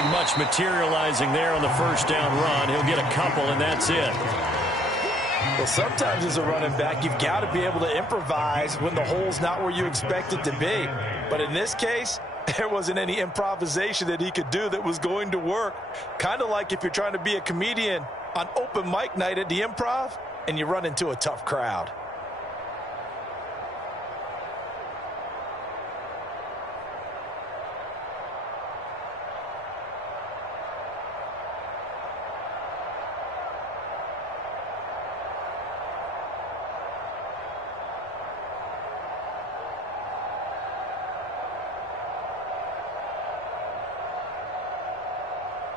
Nothing much materializing there on the first down run. He'll get a couple, and that's it. Well, sometimes as a running back, you've got to be able to improvise when the hole's not where you expect it to be. But in this case, there wasn't any improvisation that he could do that was going to work. Kind of like if you're trying to be a comedian on open mic night at the Improv and you run into a tough crowd.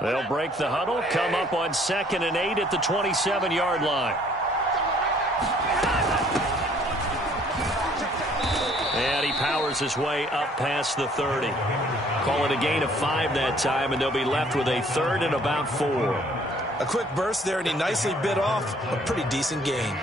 They'll break the huddle, come up on 2nd and 8 at the 27-yard line. And he powers his way up past the 30. Call it a gain of 5 that time, and they'll be left with a 3rd and about 4. A quick burst there, and he nicely bit off a pretty decent gain.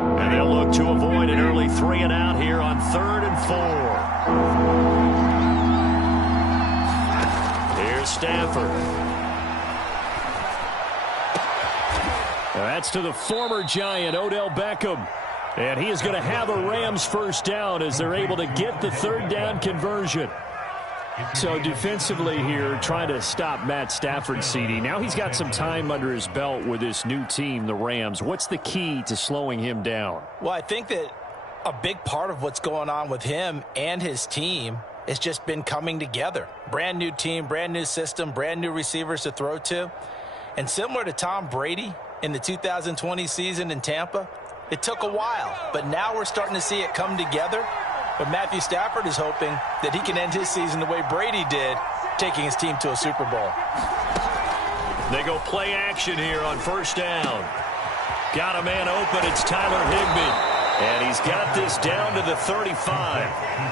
And they'll look to avoid an early 3 and out here on 3rd and 4. Here's Stafford. Now that's to the former Giant, Odell Beckham. And he is going to have a Rams first down as they're able to get the 3rd down conversion. So defensively here, trying to stop Matt Stafford, CD. Now he's got some time under his belt with this new team, the Rams. What's the key to slowing him down? Well, I think that a big part of what's going on with him and his team has just been coming together. Brand new team, brand new system, brand new receivers to throw to. And similar to Tom Brady in the 2020 season in Tampa, it took a while, but now we're starting to see it come together. But Matthew Stafford is hoping that he can end his season the way Brady did, taking his team to a Super Bowl. They go play action here on first down. Got a man open. It's Tyler Higbee. And he's got this down to the 35.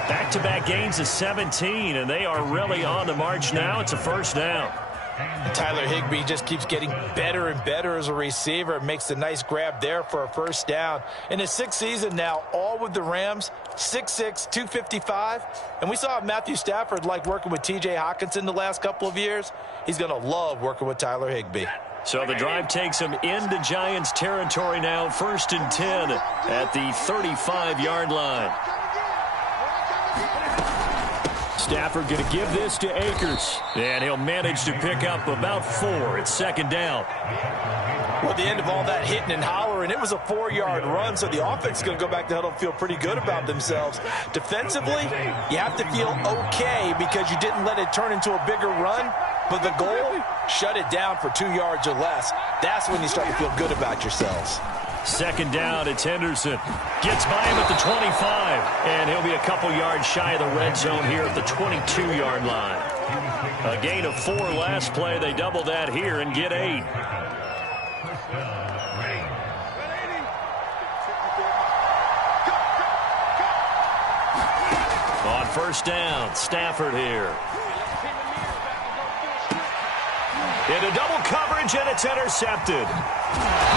Back-to-back gains of 17, and they are really on the march now. It's a first down. And Tyler Higbee just keeps getting better and better as a receiver. Makes a nice grab there for a first down. In his 6th season now, all with the Rams, 6'6", 255. And we saw Matthew Stafford like working with T.J. Hockenson the last couple of years. He's going to love working with Tyler Higbee. So the drive takes him into Giants territory now, 1st and 10 at the 35-yard line. Stafford going to give this to Akers, and he'll manage to pick up about 4. It's 2nd down. Well, at the end of all that hitting and hollering, it was a 4-yard run, so the offense is going to go back to huddle and feel pretty good about themselves. Defensively, you have to feel okay because you didn't let it turn into a bigger run, but the goal, shut it down for 2 yards or less. That's when you start to feel good about yourselves. 2nd down, it's Henderson. Gets by him at the 25, and he'll be a couple yards shy of the red zone here at the 22-yard line. A gain of 4 last play. They double that here and get 8. On first down, Stafford here. Into double coverage, and it's intercepted.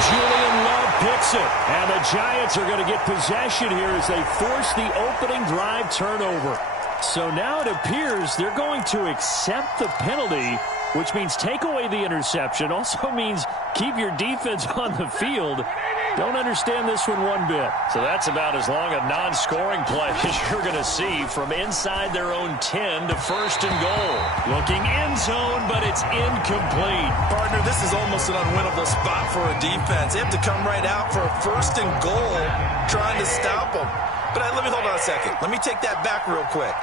Julian Love picks it, and the Giants are going to get possession here as they force the opening drive turnover. So now it appears they're going to accept the penalty, which means take away the interception. Also means keep your defense on the field. Don't understand this one one bit. So that's about as long a non-scoring play as you're going to see from inside their own 10 to 1st and goal. Looking end zone, but it's incomplete. Partner, this is almost an unwinnable spot for a defense. They have to come right out for a 1st and goal trying to stop them. But let me hold on a second. Let me take that back real quick.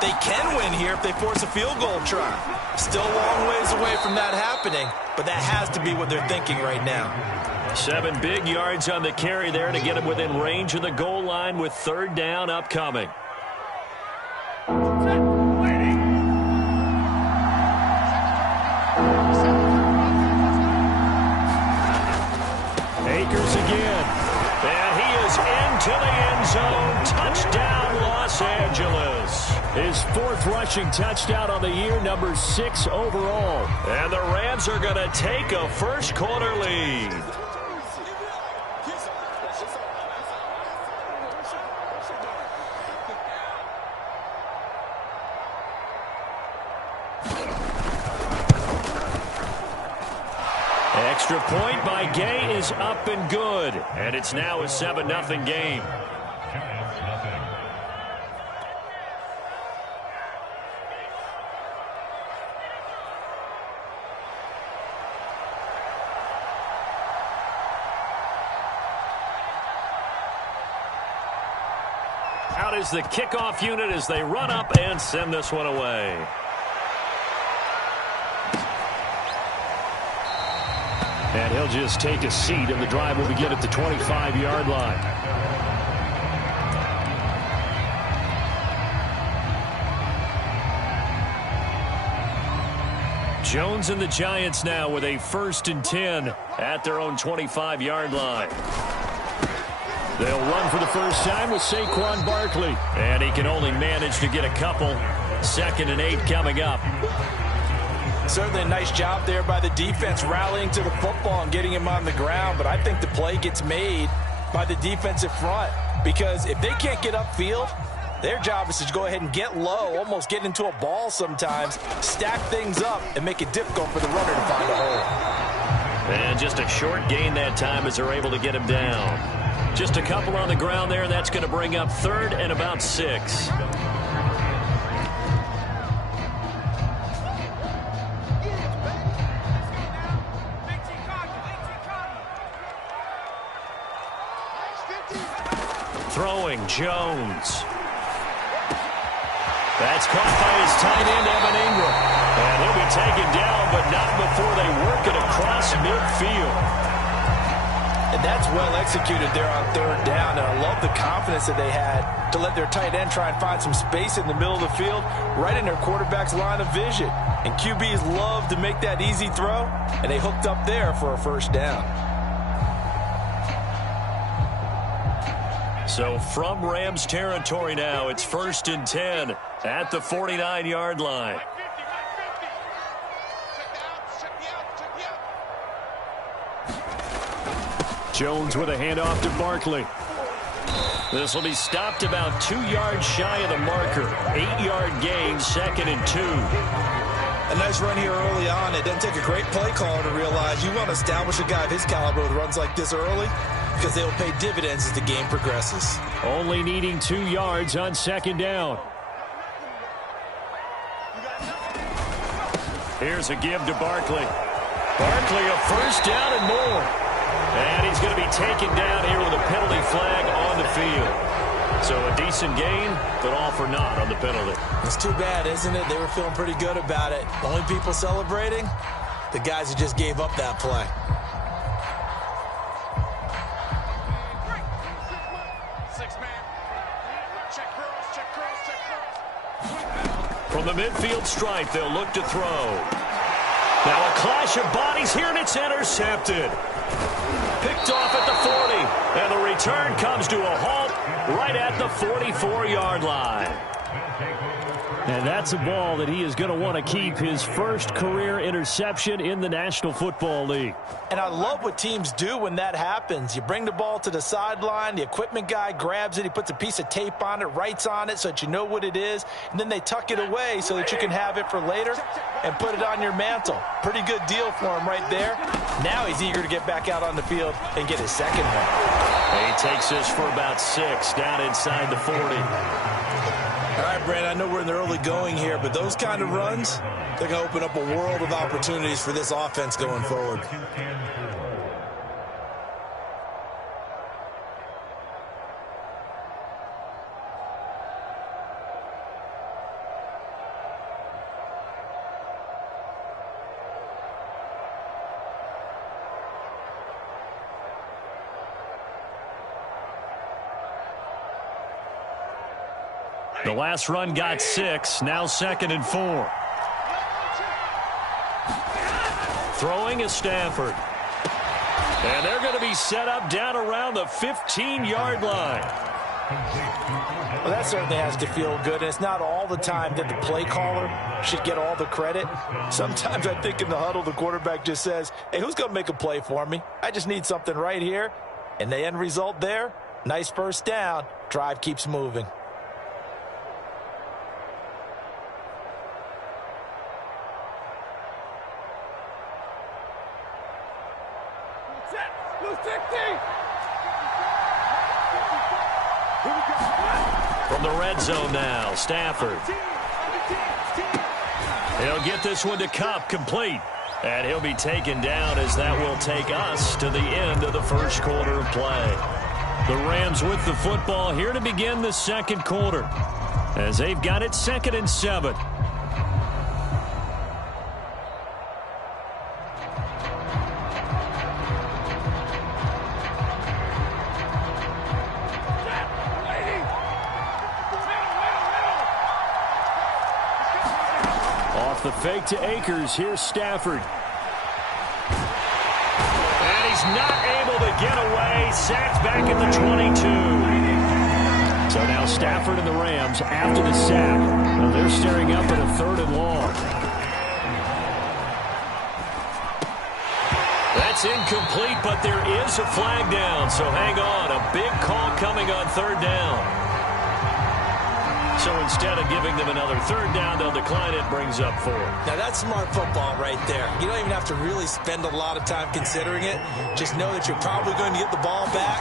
They can win here if they force a field goal try. Still a long ways away from that happening, but that has to be what they're thinking right now. 7 big yards on the carry there to get him within range of the goal line with 3rd down upcoming. His fourth rushing touchdown on the year, number 6 overall. And the Rams are going to take a first quarter lead. Extra point by Gay is up and good. And it's now a 7-0 game. Out is the kickoff unit as they run up and send this one away. And he'll just take a seat, and the drive will begin at the 25-yard line. Jones and the Giants now with a 1st and 10 at their own 25-yard line. They'll run for the first time with Saquon Barkley. And he can only manage to get a couple. 2nd and 8 coming up. Certainly a nice job there by the defense rallying to the football and getting him on the ground. But I think the play gets made by the defensive front. Because if they can't get upfield, their job is to go ahead and get low, almost get into a ball sometimes, stack things up, and make it difficult for the runner to find a hole. And just a short gain that time as they're able to get him down. Just a couple on the ground there, and that's going to bring up 3rd and about 6. Throwing, Jones. That's caught by his tight end, Evan Ingram. And he'll be taken down, but not before they work it across midfield. And that's well executed there on 3rd down. And I love the confidence that they had to let their tight end try and find some space in the middle of the field, right in their quarterback's line of vision. And QBs love to make that easy throw, and they hooked up there for a 1st down. So from Rams territory now, it's 1st and 10 at the 49-yard line. Jones with a handoff to Barkley. This will be stopped about 2 yards shy of the marker. 8-yard gain, 2nd and 2. A nice run here early on. It doesn't take a great play caller to realize you want to establish a guy of his caliber with runs like this early, because they will pay dividends as the game progresses. Only needing 2 yards on 2nd down. Here's a give to Barkley. Barkley a 1st down and more. And he's going to be taken down here with a penalty flag on the field. So a decent gain, but all for naught on the penalty. It's too bad, isn't it? They were feeling pretty good about it. Only people celebrating, the guys who just gave up that play. From the midfield stripe, they'll look to throw. Now a clash of bodies here, and it's intercepted. Picked off at the 40, and the return comes to a halt right at the 44-yard line. And that's a ball that he is going to want to keep, his first career interception in the National Football League. And I love what teams do when that happens. You bring the ball to the sideline, the equipment guy grabs it, he puts a piece of tape on it, writes on it so that you know what it is, and then they tuck it away so that you can have it for later and put it on your mantle. Pretty good deal for him right there. Now he's eager to get back out on the field and get his 2nd one. He takes this for about 6 down inside the 40. All right, Brandon, I know we're in the early going here, but those kind of runs, they're going to open up a world of opportunities for this offense going forward. The last run got 6, now 2nd and 4. Throwing is Stafford. And they're going to be set up down around the 15-yard line. Well, that certainly has to feel good, and it's not all the time that the play caller should get all the credit. Sometimes I think in the huddle, the quarterback just says, hey, who's going to make a play for me? I just need something right here. And the end result there, nice first down. Drive keeps moving. From the red zone now, Stafford. He'll get this one to Kupp, complete. And he'll be taken down as that will take us to the end of the first quarter of play. The Rams with the football here to begin the second quarter, as they've got it 2nd and 7. The fake to Akers. Here's Stafford. And he's not able to get away. Sacked back at the 22. So now Stafford and the Rams after the sack. Well, they're staring up at a 3rd and long. That's incomplete, but there is a flag down. So hang on. A big call coming on 3rd down. So instead of giving them another 3rd down, they'll decline it, brings up 4. Now that's smart football right there. You don't even have to really spend a lot of time considering it. Just know that you're probably going to get the ball back.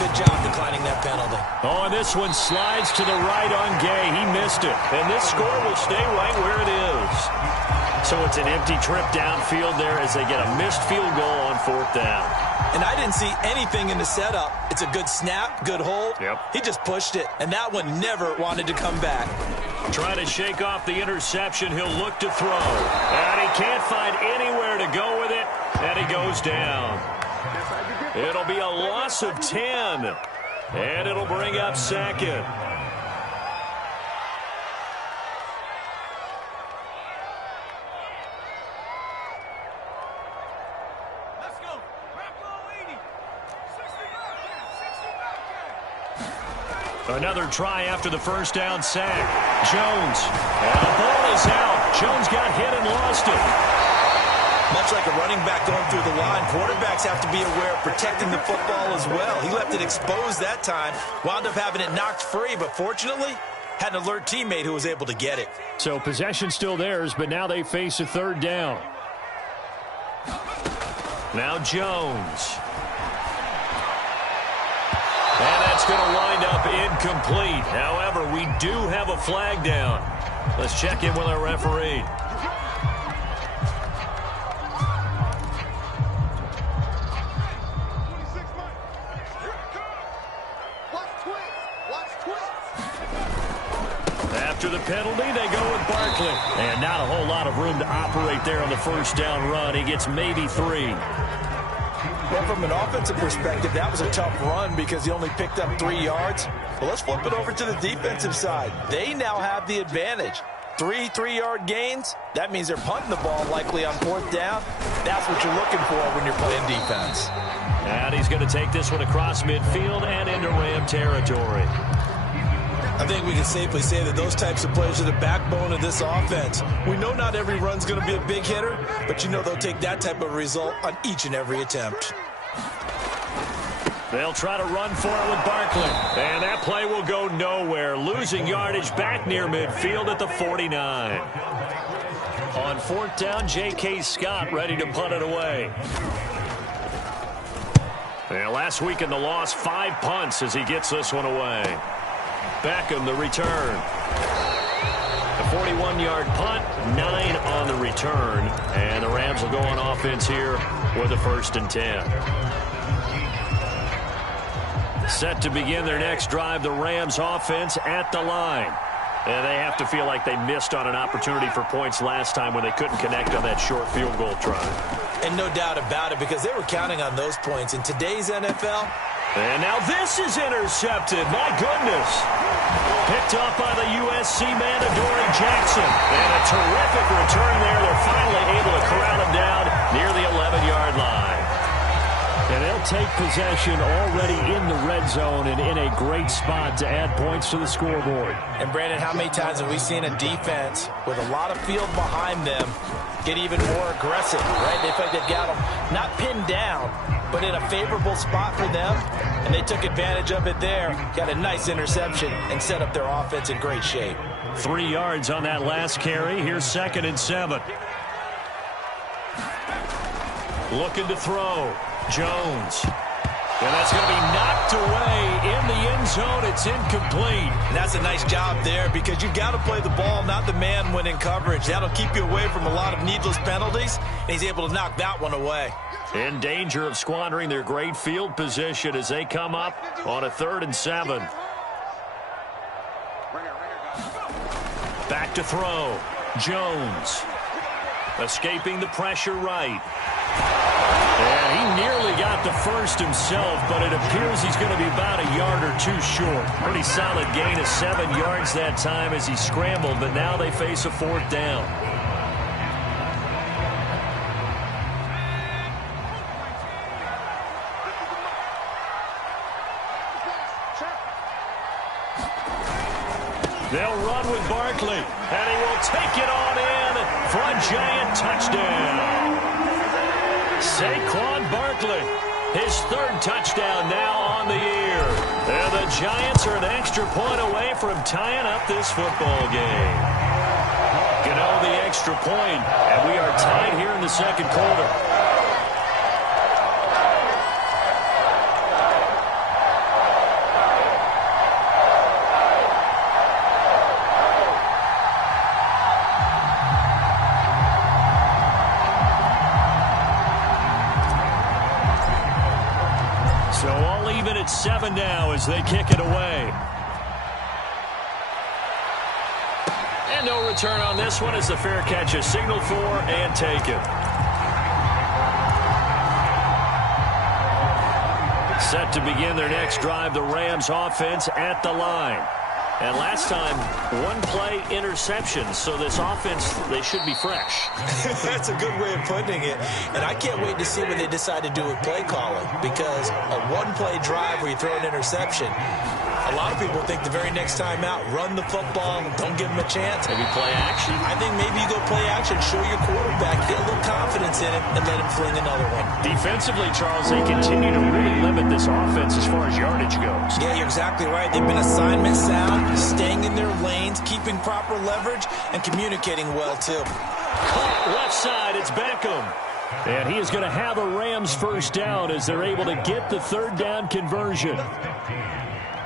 Good job declining that penalty. Oh, and this one slides to the right on Gay. He missed it. And this score will stay right where it is. So it's an empty trip downfield there as they get a missed field goal on 4th down. And I didn't see anything in the setup. It's a good snap, good hold. Yep. He just pushed it, and that one never wanted to come back. Trying to shake off the interception. He'll look to throw. And he can't find anywhere to go with it, and he goes down. It'll be a loss of 10, and it'll bring up 2nd. Another try after the first down sack. Jones. And the ball is out. Jones got hit and lost it. Much like a running back going through the line, quarterbacks have to be aware of protecting the football as well. He left it exposed that time. Wound up having it knocked free, but fortunately, had an alert teammate who was able to get it. So possession still theirs, but now they face a 3rd down. Now Jones. And that's going to wind up incomplete. However, we do have a flag down. Let's check in with our referee. After the penalty, they go with Barkley. And not a whole lot of room to operate there on the first down run. He gets maybe 3. Well, from an offensive perspective, that was a tough run because he only picked up 3 yards. But let's flip it over to the defensive side. They now have the advantage. 3 3-yard gains. That means they're punting the ball likely on 4th down. That's what you're looking for when you're playing defense. And he's going to take this one across midfield and into Ram territory. I think we can safely say that those types of plays are the backbone of this offense. We know not every run's going to be a big hitter, but you know they'll take that type of result on each and every attempt. They'll try to run for it with Barkley. And that play will go nowhere. Losing yardage back near midfield at the 49. On 4th down, J.K. Scott ready to punt it away. And last week in the loss, 5 punts as he gets this one away. Beckham, the return. A 41-yard punt, 9 on the return. And the Rams will go on offense here with a 1st and 10. Set to begin their next drive, the Rams offense at the line. And they have to feel like they missed on an opportunity for points last time when they couldn't connect on that short field goal try. And no doubt about it, because they were counting on those points. In today's NFL, and now this is intercepted. My goodness. Picked up by the USC man, Adoree Jackson. And a terrific return there. They're finally able to corral him down near the 11-yard line. And they'll take possession already in the red zone and in a great spot to add points to the scoreboard. And, Brandon, how many times have we seen a defense with a lot of field behind them get even more aggressive, right? They feel like they've got them not pinned down, but in a favorable spot for them, and they took advantage of it there, got a nice interception, and set up their offense in great shape. 3 yards on that last carry. Here's 2nd and 7. Looking to throw. Jones. And that's going to be knocked away in the end zone. It's incomplete. And that's a nice job there because you've got to play the ball, not the man when in coverage. That'll keep you away from a lot of needless penalties, and he's able to knock that one away. In danger of squandering their great field position as they come up on a 3rd and 7. Back to throw. Jones. Escaping the pressure right. And he nearly got the first himself, but it appears he's going to be about a yard or 2 short. Pretty solid gain of 7 yards that time as he scrambled, but now they face a 4th down. They'll run with Barkley, and he will take it on in for a Giant touchdown. Saquon Barkley, his 3rd touchdown now on the year. And the Giants are an extra point away from tying up this football game. Gano the extra point, and we are tied here in the 2nd quarter. So all even at 7 now as they kick it away. And no return on this one as the fair catch is signaled for and taken. Set to begin their next drive, the Rams offense at the line. And last time, 1-play interception. So this offense, they should be fresh. That's a good way of putting it. And I can't wait to see what they decide to do with play calling. Because a 1-play drive where you throw an interception, a lot of people think the very next time out, run the football, don't give them a chance. Maybe play action? I think maybe you go play action, show your quarterback, get a little confidence in it, and let him fling another one. Defensively, Charles, they continue to really limit this offense as far as yardage goes. Yeah, you're exactly right. They've been assignment sound, staying in their lanes, keeping proper leverage, and communicating well, too. Left side, it's Beckham. And he is going to have a Rams 1st down as they're able to get the 3rd down conversion.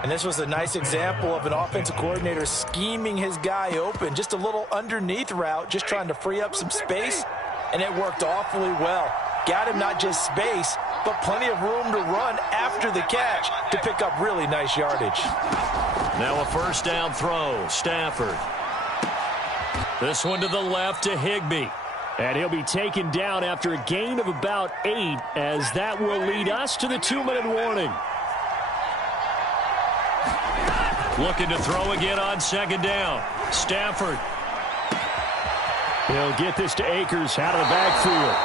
And this was a nice example of an offensive coordinator scheming his guy open. Just a little underneath route, just trying to free up some space, and it worked awfully well. Got him not just space, but plenty of room to run after the catch to pick up really nice yardage. Now a 1st down throw, Stafford. This one to the left to Higbee. And he'll be taken down after a gain of about 8, as that will lead us to the 2-minute warning. Looking to throw again on 2nd down. Stafford. He'll get this to Akers out of the backfield.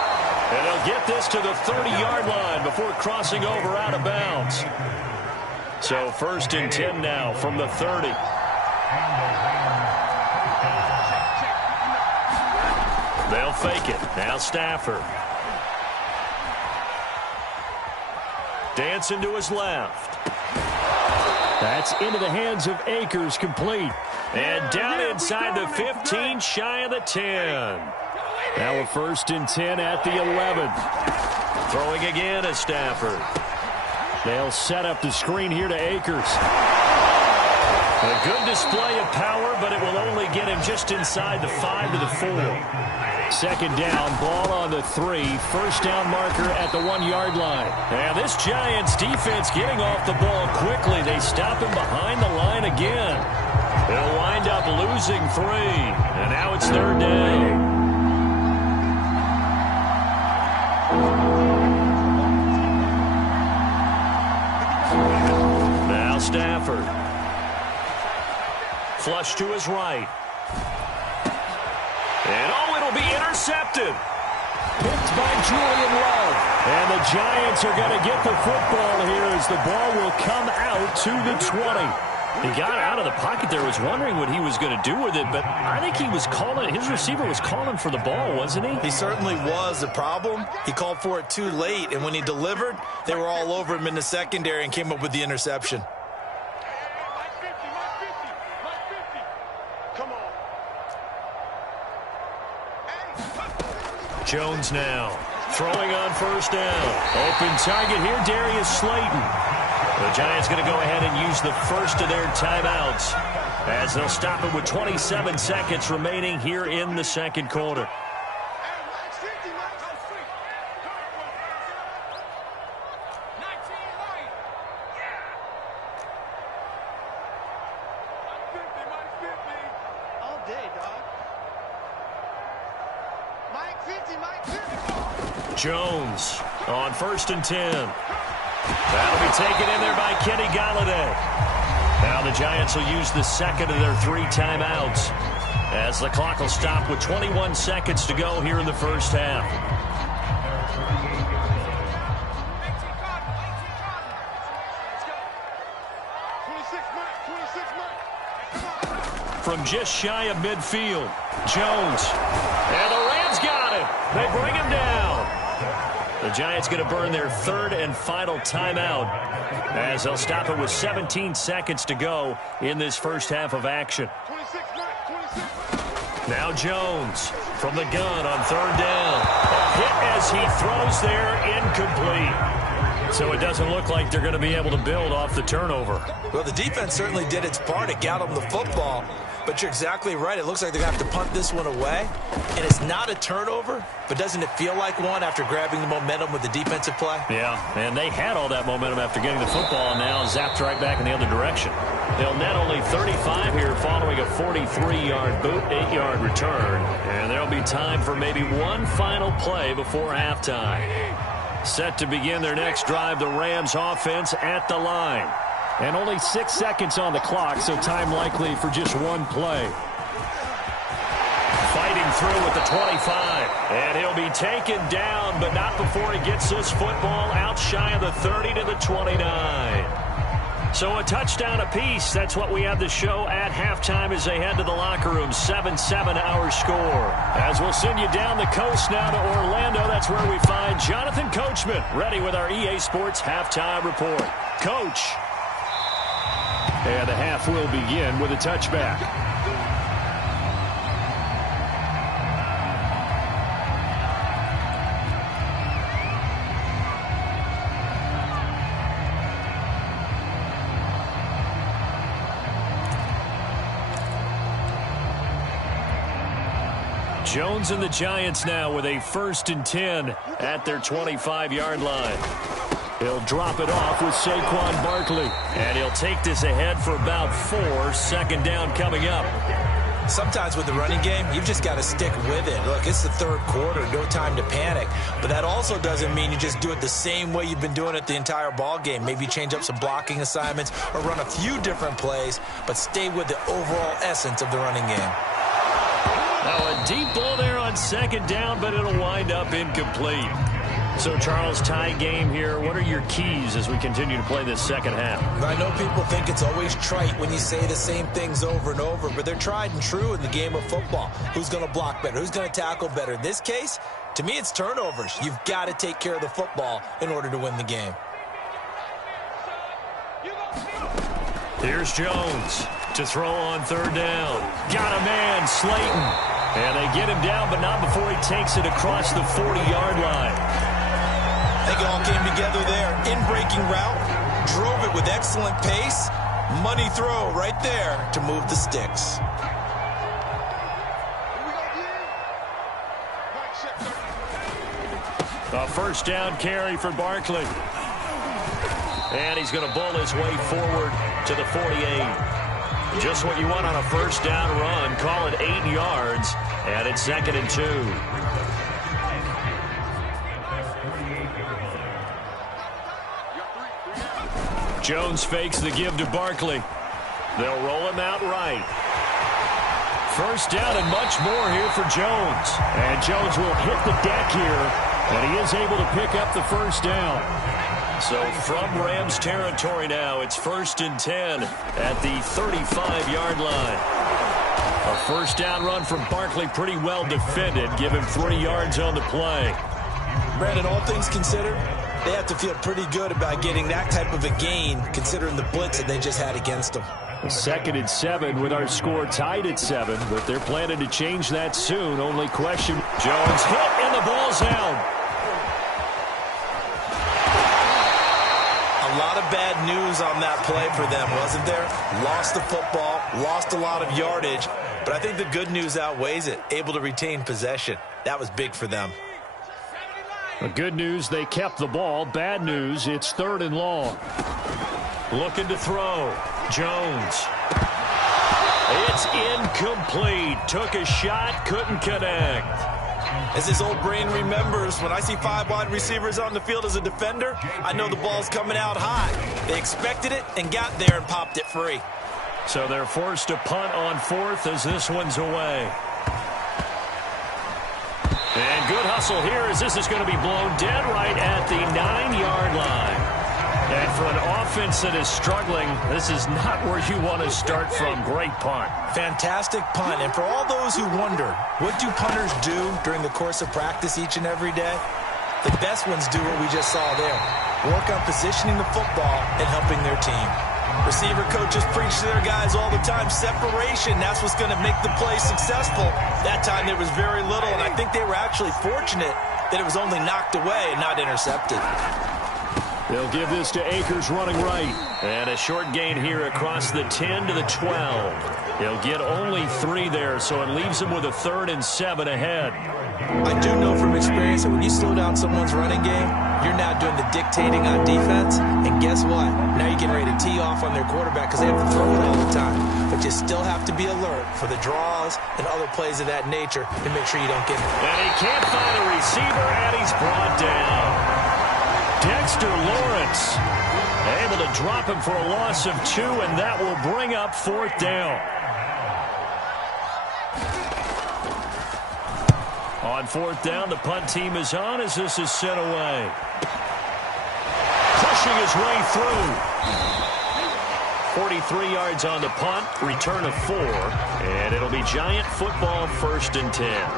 And he'll get this to the 30-yard line before crossing over out of bounds. So 1st and 10 now from the 30. They'll fake it. Now Stafford. Dancing to his left. That's into the hands of Akers, complete. And down inside the 15, shy of the 10. Now a 1st and 10 at the 11. Throwing again is Stafford. They'll set up the screen here to Akers. A good display of power, but it will only get him just inside the 5 to the 4. 2nd down, ball on the 3. 1st down marker at the 1-yard line. And this Giants defense getting off the ball quickly. They stop him behind the line again. They'll wind up losing 3. And now it's 3rd down. Now Stafford. Flush to his right. And oh, it'll be intercepted. Picked by Julian Love. And the Giants are going to get the football here as the ball will come out to the 20. He got out of the pocket there, was wondering what he was going to do with it, but I think he was calling, his receiver was calling for the ball, wasn't he? He certainly was. The problem, he called for it too late, and when he delivered, they were all over him in the secondary and came up with the interception. Jones now throwing on first down. Open target here, Darius Slayton. The Giants going to go ahead and use the first of their timeouts as they'll stop it with 27 seconds remaining here in the second quarter. Jones on first and 10. That'll be taken in there by Kenny Galladay. Now the Giants will use the second of their 3 timeouts as the clock will stop with 21 seconds to go here in the first half. From just shy of midfield, Jones. And the Rams got him. They bring him down. The Giants going to burn their 3rd and final timeout as they'll stop it with 17 seconds to go in this first half of action. Now Jones from the gun on 3rd down. A hit as he throws there, incomplete. So it doesn't look like they're going to be able to build off the turnover. Well, the defense certainly did its part. It got them the football. But you're exactly right. It looks like they're going to have to punt this one away. And it's not a turnover, but doesn't it feel like one after grabbing the momentum with the defensive play? Yeah, and they had all that momentum after getting the football and now zapped right back in the other direction. They'll net only 35 here following a 43-yard boot, 8-yard return. And there'll be time for maybe one final play before halftime. Set to begin their next drive, the Rams offense at the line. And only 6 seconds on the clock, so time likely for just one play. Fighting through with the 25. And he'll be taken down, but not before he gets this football out shy of the 30 to the 29. So a touchdown apiece. That's what we have the show at halftime as they head to the locker room. 7-7 our score. As we'll send you down the coast now to Orlando. That's where we find Jonathan Coachman ready with our EA Sports halftime report. Coach. And the half will begin with a touchback. Jones and the Giants now with a 1st and 10 at their 25-yard line. He'll drop it off with Saquon Barkley. And he'll take this ahead for about 4. 2nd down coming up. Sometimes with the running game, you've just got to stick with it. Look, it's the 3rd quarter, no time to panic. But that also doesn't mean you just do it the same way you've been doing it the entire ball game. Maybe change up some blocking assignments or run a few different plays, but stay with the overall essence of the running game. Now a deep ball there on 2nd down, but it'll wind up incomplete. So, Charles, tie game here. What are your keys as we continue to play this second half? I know people think it's always trite when you say the same things over and over, but they're tried and true in the game of football. Who's going to block better? Who's going to tackle better? In this case, to me, it's turnovers. You've got to take care of the football in order to win the game. Here's Jones to throw on 3rd down. Got a man, Slayton. And they get him down, but not before he takes it across the 40-yard line. I think it all came together there. In-breaking route, drove it with excellent pace. Money throw right there to move the sticks. A 1st down carry for Barkley. And he's going to bull his way forward to the 48. Just what you want on a 1st down run. Call it 8 yards. And it's 2nd and 2. Jones fakes the give to Barkley. They'll roll him out right. 1st down and much more here for Jones. And Jones will hit the deck here And he is able to pick up the first down. So from Rams territory now, it's 1st and 10 at the 35-yard line. A first down run from Barkley, pretty well defended. Give him 3 yards on the play. Brandon, all things considered, they have to feel pretty good about getting that type of a gain, considering the blitz that they just had against them. 2nd and 7 with our score tied at 7, but they're planning to change that soon. Only question, Jones hit and the ball's out. A lot of bad news on that play for them, wasn't there? Lost the football, lost a lot of yardage, but I think the good news outweighs it. Able to retain possession. That was big for them. The good news, they kept the ball. Bad news, it's 3rd and long. Looking to throw. Jones. It's incomplete. Took a shot, couldn't connect. As his old brain remembers, when I see 5 wide receivers on the field as a defender, I know the ball's coming out high. They expected it and got there and popped it free. So they're forced to punt on 4th as this one's away. And good hustle here as this is going to be blown dead right at the 9-yard line. And for an offense that is struggling, this is not where you want to start from. Great punt. Fantastic punt. And for all those who wonder, what do punters do during the course of practice each and every day? The best ones do what we just saw there. Work on positioning the football and helping their team. Receiver coaches preach to their guys all the time. Separation, that's what's going to make the play successful. That time there was very little, and I think they were actually fortunate that it was only knocked away and not intercepted. They'll give this to Akers running right. And a short gain here across the 10 to the 12. He'll get only 3 there, so it leaves him with a 3rd and 7 ahead. I do know from experience that when you slow down someone's running game, you're now doing the dictating on defense. And guess what? Now you're getting ready to tee off on their quarterback because they have to throw it all the time. But you still have to be alert for the draws and other plays of that nature to make sure you don't get it. And he can't find a receiver, and he's brought down. Dexter Lawrence able to drop him for a loss of 2, and that will bring up 4th down. On 4th down, the punt team is on as this is sent away. Pushing his way through. 43 yards on the punt, return of 4, and it'll be Giant football, 1st and 10.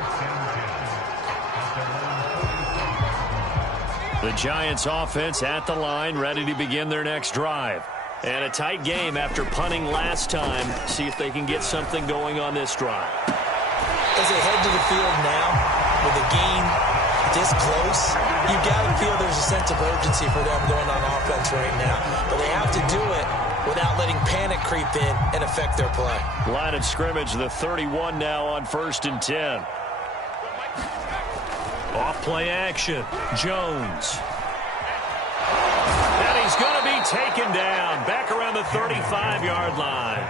The Giants offense at the line, ready to begin their next drive. And a tight game after punting last time. See if they can get something going on this drive. As they head to the field now, with a game this close, you got to feel there's a sense of urgency for them going on offense right now. But they have to do it without letting panic creep in and affect their play. Line of scrimmage, the 31 now on 1st and 10. Off play action, Jones. And he's going to be taken down back around the 35-yard line.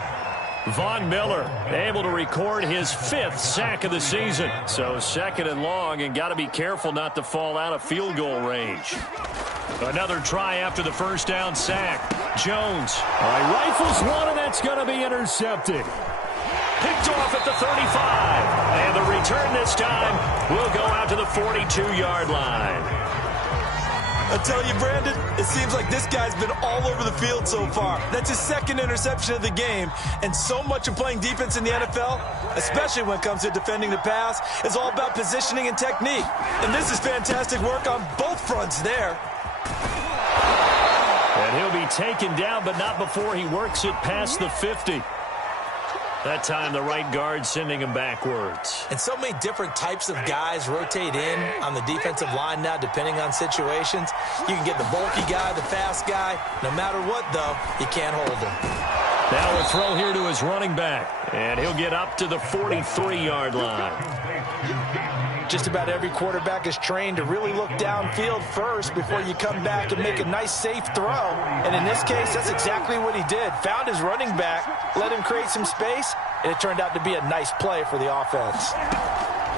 Von Miller able to record his 5th sack of the season. So 2nd and long, and got to be careful not to fall out of field goal range. Another try after the first down sack. Jones. All right, rifles one, and that's going to be intercepted. Picked off at the 35. And the return this time will go out to the 42-yard line. I tell you, Brandon, it seems like this guy's been all over the field so far. That's his 2nd interception of the game. And so much of playing defense in the NFL, especially when it comes to defending the pass, is all about positioning and technique. And this is fantastic work on both fronts there. And he'll be taken down, but not before he works it past the 50. That time, the right guard sending him backwards. And so many different types of guys rotate in on the defensive line now, depending on situations. You can get the bulky guy, the fast guy. No matter what, though, you can't hold him. Now a throw here to his running back. And he'll get up to the 43-yard line. Just about every quarterback is trained to really look downfield first before you come back and make a nice, safe throw. And in this case, that's exactly what he did. Found his running back, let him create some space, and it turned out to be a nice play for the offense.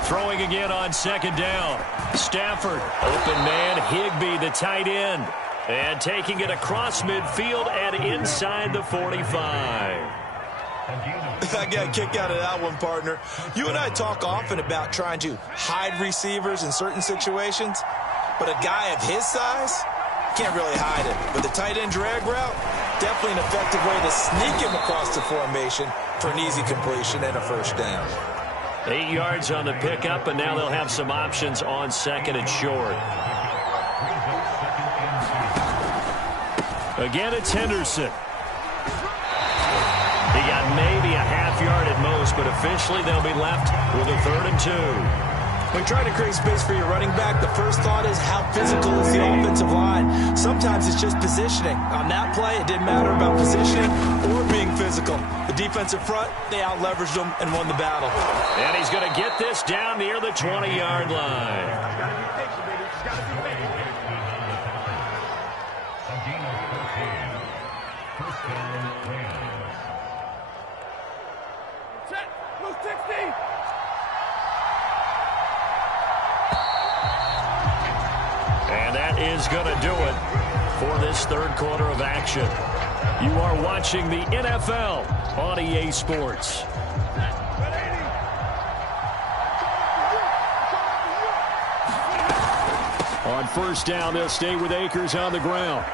Throwing again on 2nd down. Stafford, open man, Higbee, the tight end. And taking it across midfield and inside the 45. I got a kick out of that one, partner. You and I talk often about trying to hide receivers in certain situations. but a guy of his size can't really hide it. But the tight end drag route, definitely an effective way to sneak him across the formation for an easy completion and a first down. 8 yards on the pickup, and now they'll have some options on second and short. Again, it's Henderson. He got maybe a half yard at most, but officially they'll be left with a 3rd and 2. When trying to create space for your running back, the first thought is how physical is the offensive line. Sometimes it's just positioning. On that play, it didn't matter about positioning or being physical. The defensive front, they out-leveraged them and won the battle. And he's going to get this down near the 20-yard line. And that is going to do it for this 3rd quarter of action. You are watching the NFL on EA Sports. On first down, they'll stay with Akers on the ground.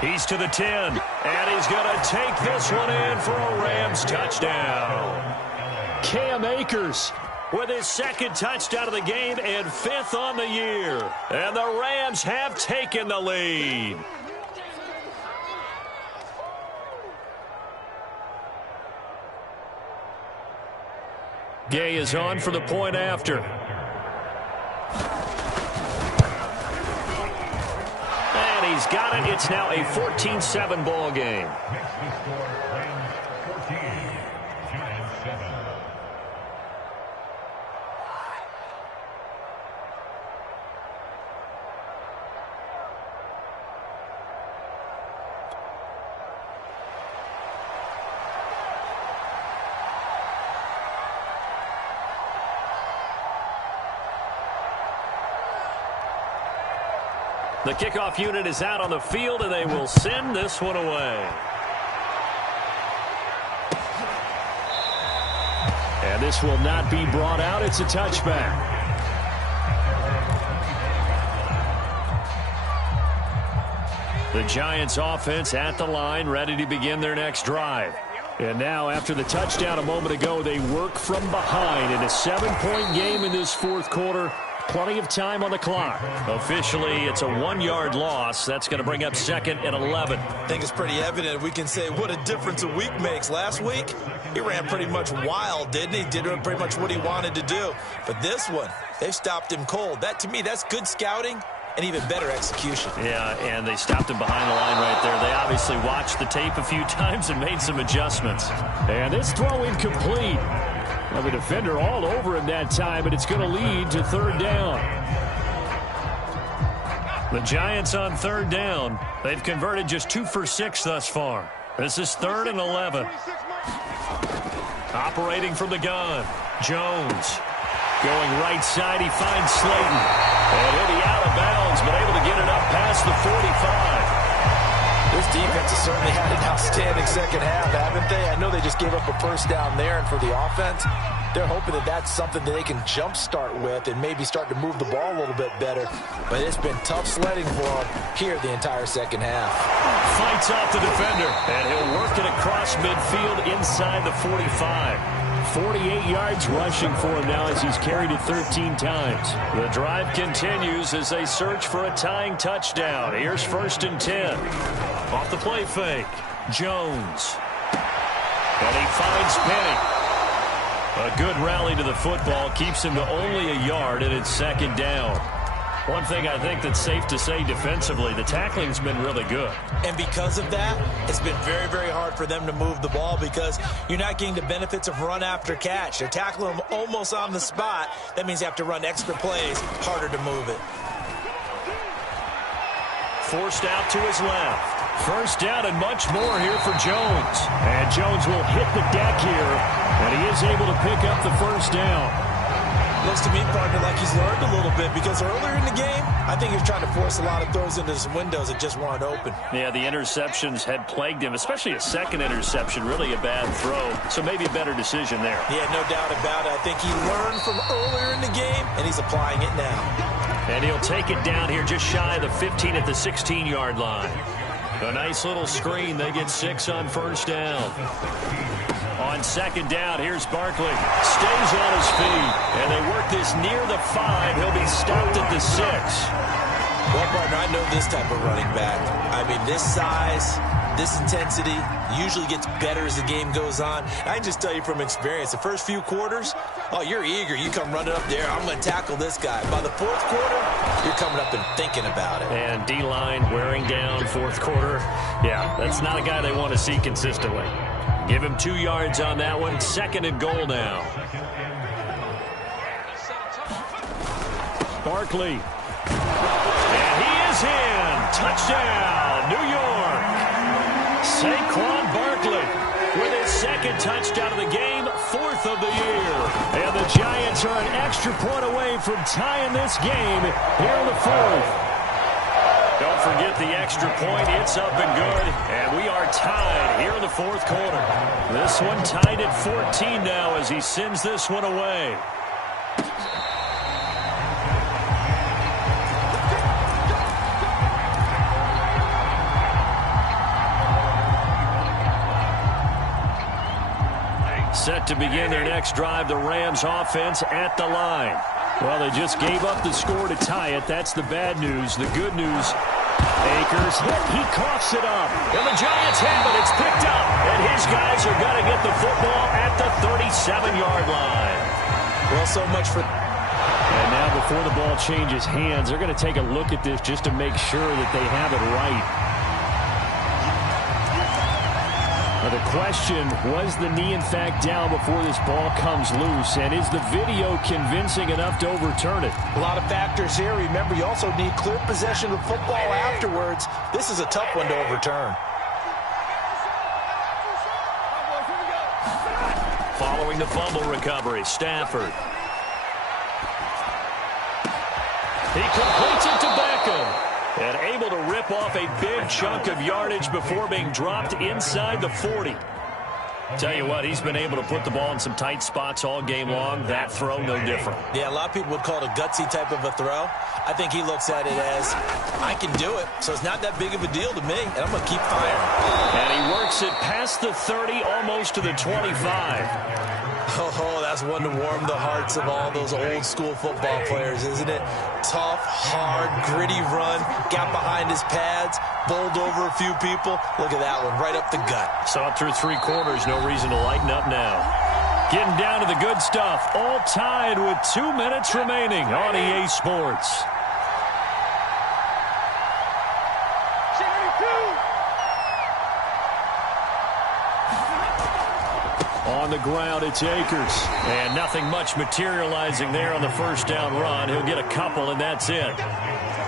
He's to the 10, and he's going to take this one in for a Rams touchdown. Cam Akers with his 2nd touchdown of the game and 5th on the year. And the Rams have taken the lead. Gay is on for the point after. And he's got it. It's now a 14-7 ball game. The kickoff unit is out on the field, and they will send this one away. And this will not be brought out. It's a touchback. The Giants offense at the line, ready to begin their next drive. And now, after the touchdown a moment ago, they work from behind in a 7-point game in this 4th quarter. Plenty of time on the clock. Officially, it's a 1-yard loss. That's going to bring up 2nd and 11. I think it's pretty evident. We can say what a difference a week makes. Last week, he ran pretty much wild, didn't he? Did pretty much what he wanted to do. But this one, they've stopped him cold. That, to me, that's good scouting and even better execution. Yeah, and they stopped him behind the line right there. They obviously watched the tape a few times and made some adjustments. And this throw incomplete. Well, the defender all over him that time, but it's going to lead to 3rd down. The Giants on 3rd down. They've converted just 2 for 6 thus far. This is 3rd and 11. Operating from the gun. Jones. Going right side, he finds Slayton. And he'll be out of bounds, but able to get it up past the 45. This defense has certainly had an outstanding second half, haven't they? I know they just gave up a first down there, and for the offense, they're hoping that that's something that they can jumpstart with and maybe start to move the ball a little bit better. But it's been tough sledding for them here the entire second half. Fights off the defender, and he'll work it across midfield inside the 45. 48 yards rushing for him now as he's carried it 13 times. The drive continues as they search for a tying touchdown. Here's 1st and 10. Off the play fake. Jones. And he finds Penny. A good rally to the football keeps him to only a yard, and it's 2nd down. One thing I think that's safe to say defensively, the tackling's been really good. And because of that, it's been very, very hard for them to move the ball because you're not getting the benefits of run after catch. They're tackling them almost on the spot. That means you have to run extra plays, harder to move it. Forced out to his left. First down and much more here for Jones. And Jones will hit the deck here, and he is able to pick up the first down. Looks to me, partner, like he's learned a little bit because earlier in the game, I think he was trying to force a lot of throws into some windows that just weren't open. Yeah, the interceptions had plagued him, especially a second interception, really a bad throw. So maybe a better decision there. Yeah, no doubt about it. I think he learned from earlier in the game, and he's applying it now. And he'll take it down here just shy of the 15 at the 16-yard line. A nice little screen. They get 6 on first down. On second down, here's Barkley. Stays on his feet. And they work this near the 5. He'll be stopped at the 6. Well, partner, I know this type of running back. I mean, this size, this intensity usually gets better as the game goes on. I can just tell you from experience, the first few quarters, oh, you're eager. You come running up there, I'm going to tackle this guy. By the fourth quarter, you're coming up and thinking about it. And D-line wearing down fourth quarter. Yeah, that's not a guy they want to see consistently. Give him 2 yards on that one. Second and goal now. Barkley. And he is in. Touchdown, New York. Saquon Barkley with his second touchdown of the game, 4th of the year. And the Giants are an extra point away from tying this game here in the 4th. Don't forget the extra point. It's up and good. And we are tied here in the 4th quarter. This one tied at 14 now as he sends this one away. Set to begin their next drive, the Rams offense at the line. Well, they just gave up the score to tie it. That's the bad news. The good news, Akers hit. He coughs it up. And the Giants have it. It's picked up. And his guys are going to get the football at the 37-yard line. Well, so much for... And now before the ball changes hands, they're going to take a look at this just to make sure that they have it right. Now the question, was the knee in fact down before this ball comes loose? And is the video convincing enough to overturn it? A lot of factors here. Remember, you also need clear possession of football afterwards. This is a tough one to overturn. Following the fumble recovery, Stafford. He completes it to Beckham. And able to rip off a big chunk of yardage before being dropped inside the 40. Tell you what, he's been able to put the ball in some tight spots all game long. That throw, no different. Yeah, a lot of people would call it a gutsy type of a throw. I think he looks at it as, I can do it, so it's not that big of a deal to me, and I'm going to keep firing. And he works it past the 30, almost to the 25. Oh, that's one to warm the hearts of all those old-school football players, isn't it? Tough, hard, gritty run, got behind his pads, bowled over a few people. Look at that one, right up the gut. Saw it through 3 quarters, no reason to lighten up now. Getting down to the good stuff, all tied with 2 minutes remaining on EA Sports. On the ground, it's Akers. And nothing much materializing there on the first down run. He'll get a couple, and that's it.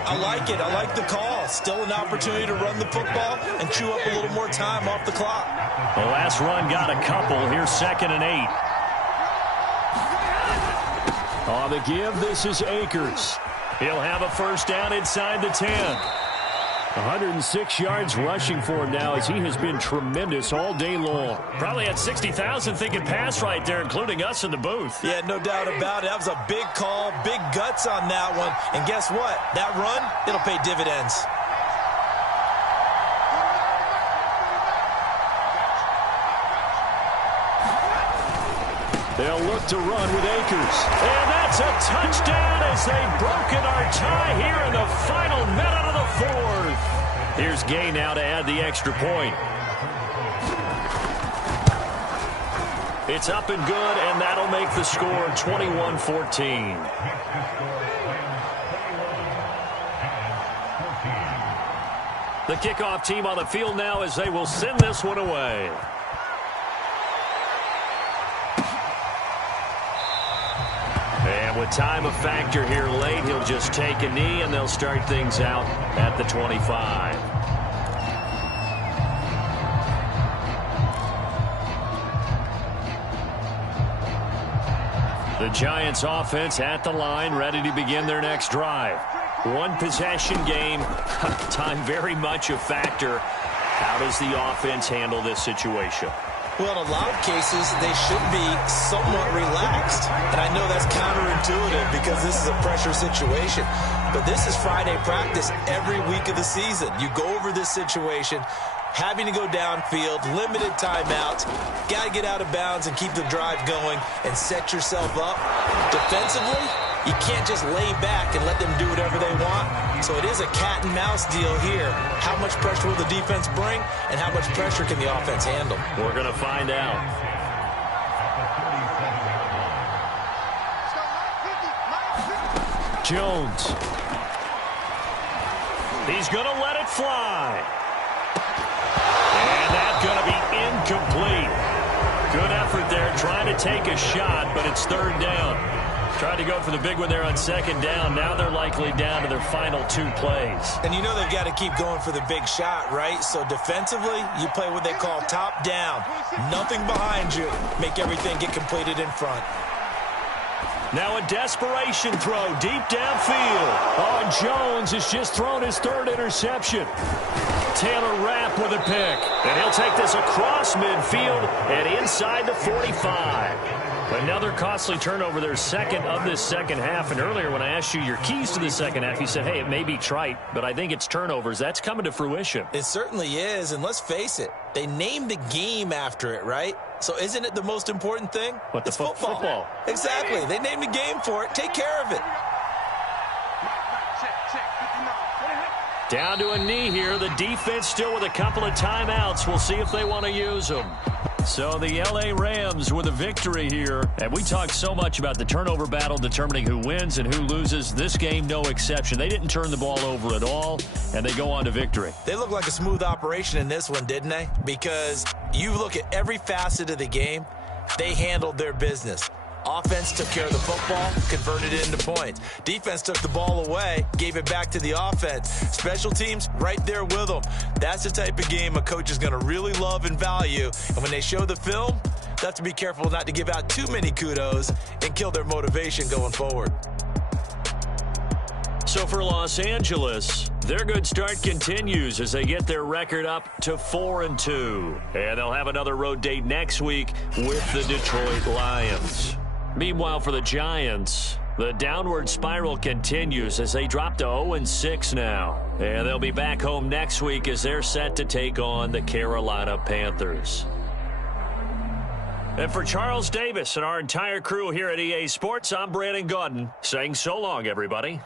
I like it. I like the call. Still an opportunity to run the football and chew up a little more time off the clock. The last run got a couple. Here's 2nd and 8. On the give, this is Akers. He'll have a first down inside the 10. 106 yards rushing for him now as he has been tremendous all day long. Probably had 60,000 thinking pass right there, including us in the booth. Yeah, no doubt about it. That was a big call, big guts on that one. And guess what? That run, it'll pay dividends. They'll look to run with Akers. And that's a touchdown as they've broken our tie here in the final minute of the 4th. Here's Gay now to add the extra point. It's up and good, and that'll make the score 21-14. The kickoff team on the field now as they will send this one away. And with time a factor here late, he'll just take a knee, and they'll start things out at the 25. The Giants offense at the line, ready to begin their next drive. One possession game, time very much a factor. How does the offense handle this situation? Well, in a lot of cases, they should be somewhat relaxed. And I know that's counterintuitive because this is a pressure situation. But this is Friday practice every week of the season. You go over this situation, having to go downfield, limited timeouts, got to get out of bounds and keep the drive going and set yourself up. Defensively, you can't just lay back and let them do whatever they want. So it is a cat and mouse deal here. How much pressure will the defense bring and how much pressure can the offense handle? We're going to find out. Jones. He's going to let it fly. And that's going to be incomplete. Good effort there trying to take a shot, but it's third down. Tried to go for the big one there on second down. Now they're likely down to their final 2 plays. And you know they've got to keep going for the big shot, right? So defensively, you play what they call top down. Nothing behind you. Make everything get completed in front. Now a desperation throw deep downfield. Oh, and Jones has just thrown his 3rd interception. Taylor Rapp with a pick. And he'll take this across midfield and inside the 45. Another costly turnover, their second of this second half. And earlier when I asked you your keys to the second half, you said, hey, it may be trite, but I think it's turnovers. That's coming to fruition. It certainly is, and let's face it, they named the game after it, right? So isn't it the most important thing? What, it's football. Exactly. They named the game for it. Take care of it. Down to a knee here. The defense still with a couple of timeouts. We'll see if they want to use them. So the L.A. Rams with a victory here. And we talked so much about the turnover battle determining who wins and who loses. This game, no exception. They didn't turn the ball over at all, and they go on to victory. They look like a smooth operation in this one, didn't they? Because you look at every facet of the game, they handled their business. Offense took care of the football, converted it into points. Defense took the ball away, gave it back to the offense. Special teams, right there with them. That's the type of game a coach is going to really love and value. And when they show the film, they have to be careful not to give out too many kudos and kill their motivation going forward. So for Los Angeles, their good start continues as they get their record up to 4-2. And they'll have another road date next week with the Detroit Lions. Meanwhile, for the Giants, the downward spiral continues as they drop to 0-6 now. And they'll be back home next week as they're set to take on the Carolina Panthers. And for Charles Davis and our entire crew here at EA Sports, I'm Brandon Gaudin saying so long, everybody.